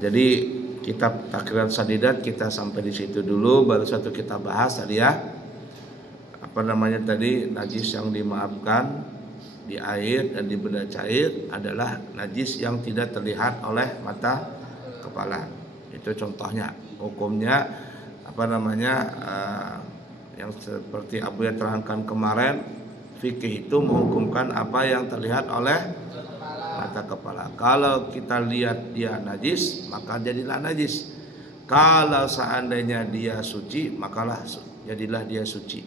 Jadi kitab Takrirat Sadidat kita sampai di situ dulu. Baru satu kita bahas tadi ya, apa namanya tadi, najis yang dimaafkan di air dan di benda cair adalah najis yang tidak terlihat oleh mata kepala. Itu contohnya. Hukumnya apa namanya, yang seperti Abu ya terangkan kemarin, fikih itu menghukumkan apa yang terlihat oleh mata kepala. Kalau kita lihat dia najis, maka jadilah najis. Kalau seandainya dia suci, makalah jadilah dia suci.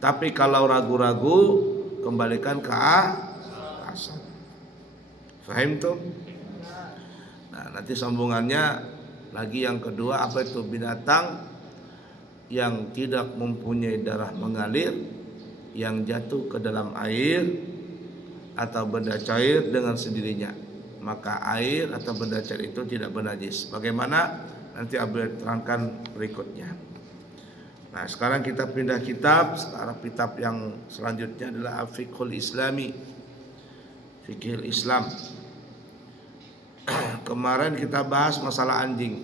Tapi kalau ragu-ragu, kembalikan ke asal. Fahim tuh? Nah, nanti sambungannya lagi yang kedua, apa itu binatang yang tidak mempunyai darah mengalir, yang jatuh ke dalam air atau benda cair dengan sendirinya, maka air atau benda cair itu tidak bernajis. Bagaimana? Nanti Abu terangkan berikutnya. Nah, sekarang kita pindah kitab. Sekarang kitab yang selanjutnya adalah Al-Fiqhul Islami, Fikih Islam. Kemarin kita bahas masalah anjing.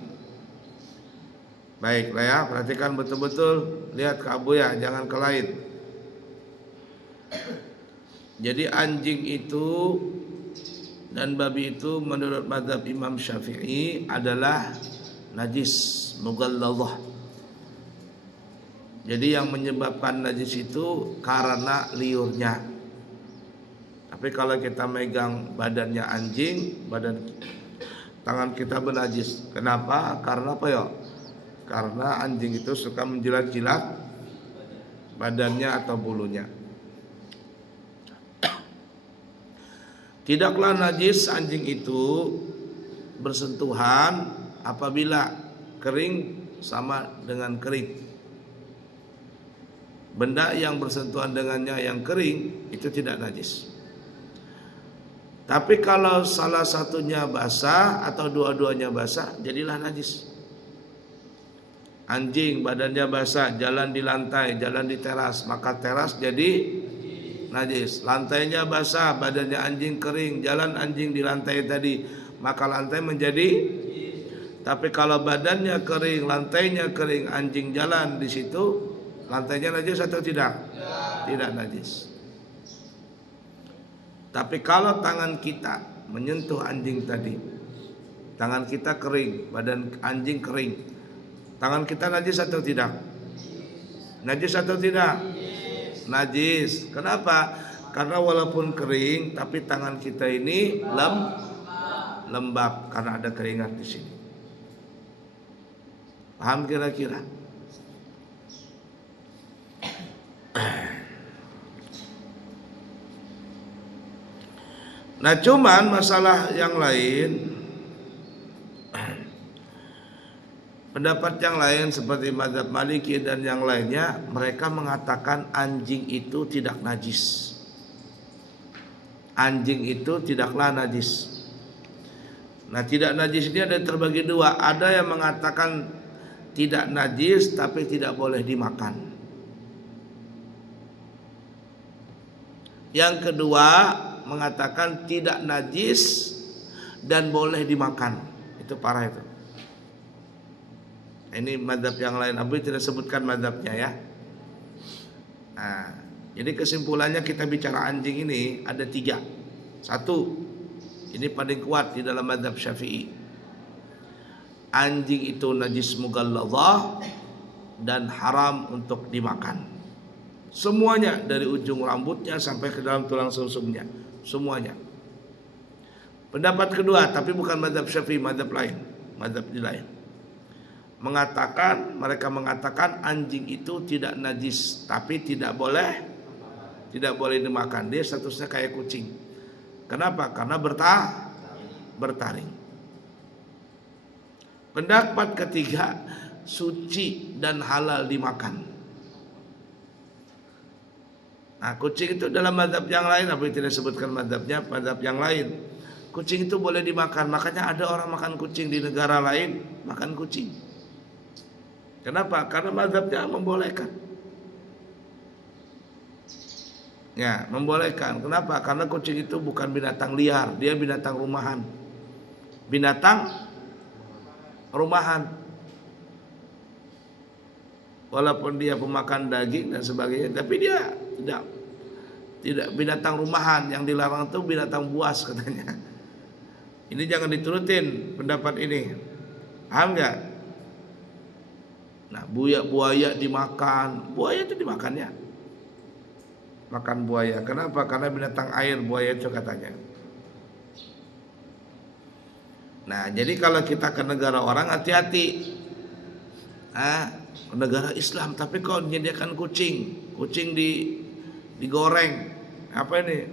Baiklah ya, perhatikan betul-betul, lihat ke Abu ya, jangan ke lain. Jadi anjing itu dan babi itu menurut mazhab Imam Syafi'i adalah najis mughalladhah. Jadi yang menyebabkan najis itu karena liurnya. Tapi kalau kita megang badannya anjing, tangan kita bernajis. Kenapa? Karena apa ya? Karena anjing itu suka menjilat-jilat badannya atau bulunya. Tidaklah najis anjing itu bersentuhan apabila kering sama dengan kering. Benda yang bersentuhan dengannya yang kering itu tidak najis. Tapi kalau salah satunya basah atau dua-duanya basah, jadilah najis. Anjing badannya basah, jalan di lantai, jalan di teras, maka teras jadi najis. Lantainya basah, badannya anjing kering, jalan anjing di lantai tadi, maka lantai menjadi. Tapi kalau badannya kering, lantainya kering, anjing jalan di situ, lantainya najis atau tidak? Tidak najis. Tapi kalau tangan kita menyentuh anjing tadi, tangan kita kering, badan anjing kering, tangan kita najis atau tidak? Najis atau tidak? Najis. Kenapa? Karena walaupun kering, tapi tangan kita ini lembab karena ada keringat di sini. Paham kira-kira? Nah, cuman masalah yang lain, pendapat yang lain seperti mazhab Maliki dan yang lainnya, mereka mengatakan anjing itu tidak najis. Anjing itu tidaklah najis. Nah, tidak najis ini ada terbagi dua. Ada yang mengatakan tidak najis tapi tidak boleh dimakan. Yang kedua mengatakan tidak najis dan boleh dimakan. Itu parah itu. Ini mazhab yang lain. Abu tidak sebutkan mazhabnya ya. Nah, jadi kesimpulannya kita bicara anjing ini ada tiga. Satu, ini paling kuat di dalam mazhab Syafi'i. Anjing itu najis mughalladhah dan haram untuk dimakan. Semuanya dari ujung rambutnya sampai ke dalam tulang sumsumnya, semuanya. Pendapat kedua, tapi bukan mazhab Syafi'i, mazhab lain, mazhab lain. Mereka mengatakan anjing itu tidak najis, tapi tidak boleh dimakan. Dia statusnya kayak kucing. Kenapa? Karena bertaring. Pendapat ketiga, suci dan halal dimakan. Nah, kucing itu dalam mazhab yang lain, apa yang tidak sebutkan mazhabnya, mazhab yang lain. Kucing itu boleh dimakan, makanya ada orang makan kucing di negara lain, makan kucing. Kenapa? Karena mazhabnya membolehkan. Ya, membolehkan. Kenapa? Karena kucing itu bukan binatang liar, dia binatang rumahan. Binatang rumahan. Walaupun dia pemakan daging dan sebagainya, tapi dia tidak binatang rumahan. Yang dilarang itu binatang buas katanya. Ini jangan diturutin pendapat ini. Paham nggak? Nah, buaya dimakan. Buaya itu dimakannya. Makan buaya. Kenapa? Karena binatang air buaya itu katanya. Nah, jadi kalau kita ke negara orang hati-hati. Negara Islam tapi kok menyediakan kucing digoreng. Apa ini?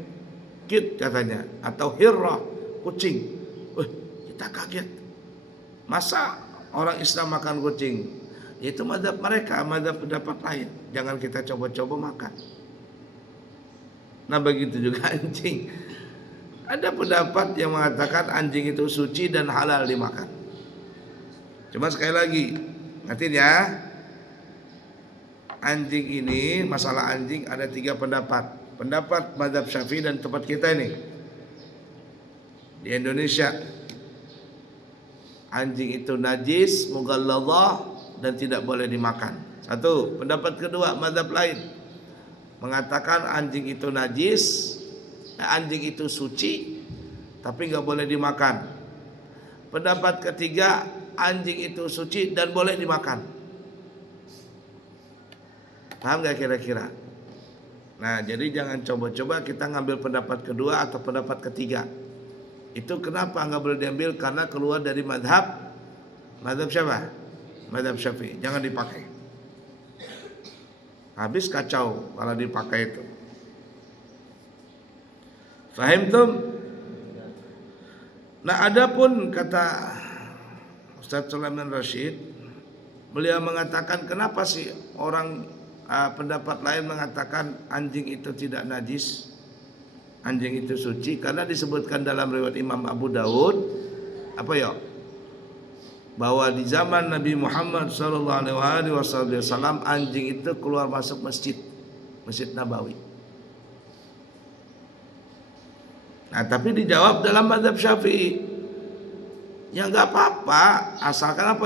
Kit katanya atau hirrah, kucing. Kita kaget. Masa orang Islam makan kucing? Itu mazhab mereka, mazhab pendapat lain. Jangan kita coba-coba makan. Nah, begitu juga anjing. Ada pendapat yang mengatakan anjing itu suci dan halal dimakan. Cuma sekali lagi, ingatin ya. Anjing ini, masalah anjing ada 3 pendapat. Pendapat mazhab Syafi'i dan tempat kita ini di Indonesia, anjing itu najis, mughalladhah dan tidak boleh dimakan. Satu. Pendapat kedua mazhab lain mengatakan anjing itu najis, anjing itu suci tapi nggak boleh dimakan. Pendapat ketiga, anjing itu suci dan boleh dimakan. Paham gak kira-kira? Nah, jadi jangan coba-coba kita ngambil pendapat kedua atau pendapat ketiga. Itu kenapa nggak boleh diambil? Karena keluar dari mazhab siapa? Mazhab Syafi'i. Jangan dipakai. Habis kacau kalau dipakai itu. Fahimtum? Nah, adapun kata Ustaz Sulaiman Rashid, beliau mengatakan kenapa sih orang pendapat lain mengatakan anjing itu tidak najis, anjing itu suci? Karena disebutkan dalam riwayat Imam Abu Daud bahwa di zaman Nabi Muhammad SAW anjing itu keluar masuk Masjid Nabawi. Nah, tapi dijawab dalam mazhab Syafi'i, ya nggak apa-apa, asalkan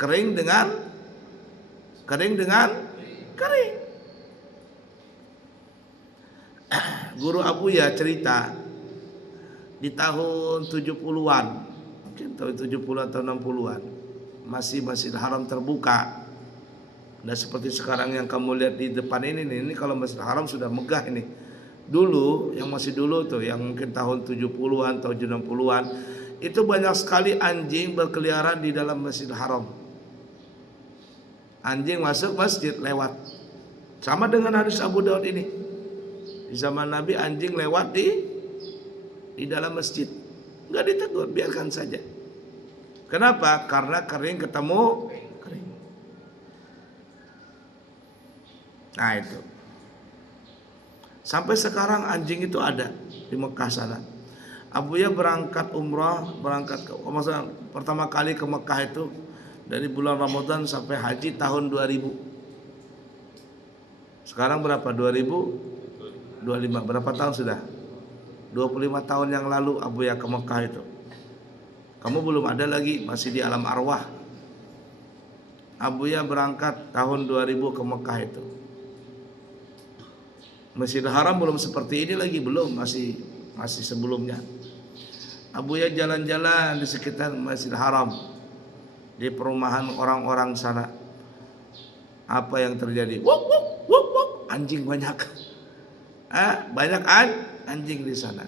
kering dengan kering. Guru Abuya cerita di tahun 70-an, mungkin tahun 70 atau 60-an, masih Masjidil Haram terbuka. Nah, seperti sekarang yang kamu lihat di depan ini kalau Masjidil Haram sudah megah ini. Dulu, yang masih dulu tuh, yang mungkin tahun 70-an atau 60-an, itu banyak sekali anjing berkeliaran di dalam Masjidil Haram. Anjing masuk masjid lewat. Sama dengan hadis Abu Daud ini. Di zaman Nabi anjing lewat di dalam masjid. Enggak ditegur, biarkan saja. Kenapa? Karena kering ketemu kering. Nah, itu. Sampai sekarang anjing itu ada di Mekah sana. Abuya berangkat umrah, pertama kali ke Mekah itu dari bulan Ramadan sampai haji tahun 2000. Sekarang berapa? 2025. Berapa tahun sudah? 25 tahun yang lalu Abuya ke Mekah itu. Kamu belum ada lagi, masih di alam arwah. Abuya berangkat tahun 2000 ke Mekah itu. Masjidil Haram belum seperti ini lagi, belum, masih sebelumnya. Abuya jalan-jalan di sekitar Masjidil Haram, di perumahan orang-orang sana. Apa yang terjadi? Wuk, wuk, wuk, wuk. Anjing banyak. Banyak anjing di sana.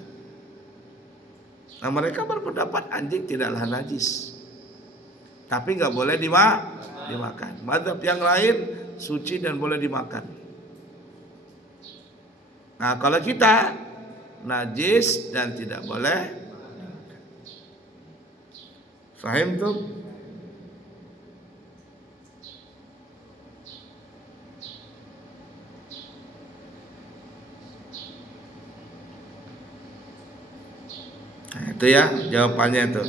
Nah, mereka berpendapat anjing tidaklah najis, tapi nggak boleh dimakan. Mazhab yang lain suci dan boleh dimakan. Nah, kalau kita najis dan tidak boleh. Fahim tuh? Nah, itu ya jawabannya itu.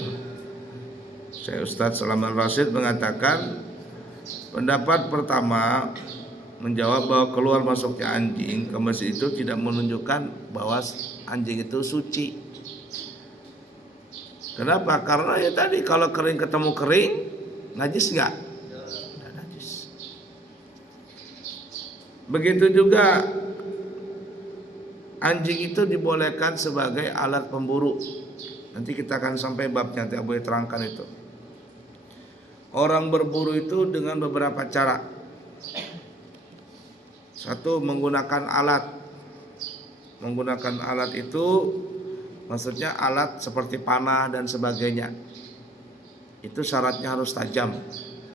Saya Ustaz Sulaiman Rashid mengatakan pendapat pertama menjawab bahwa keluar masuknya anjing ke masjid itu tidak menunjukkan bahwa anjing itu suci. Kenapa? Karena ya tadi kalau kering ketemu kering, najis nggak? Nggak najis. Begitu juga anjing itu dibolehkan sebagai alat pemburu. Nanti kita akan sampai babnya, nanti Abu terangkan itu. Orang berburu itu dengan beberapa cara. Satu, menggunakan alat. Menggunakan alat itu maksudnya alat seperti panah dan sebagainya. Itu syaratnya harus tajam.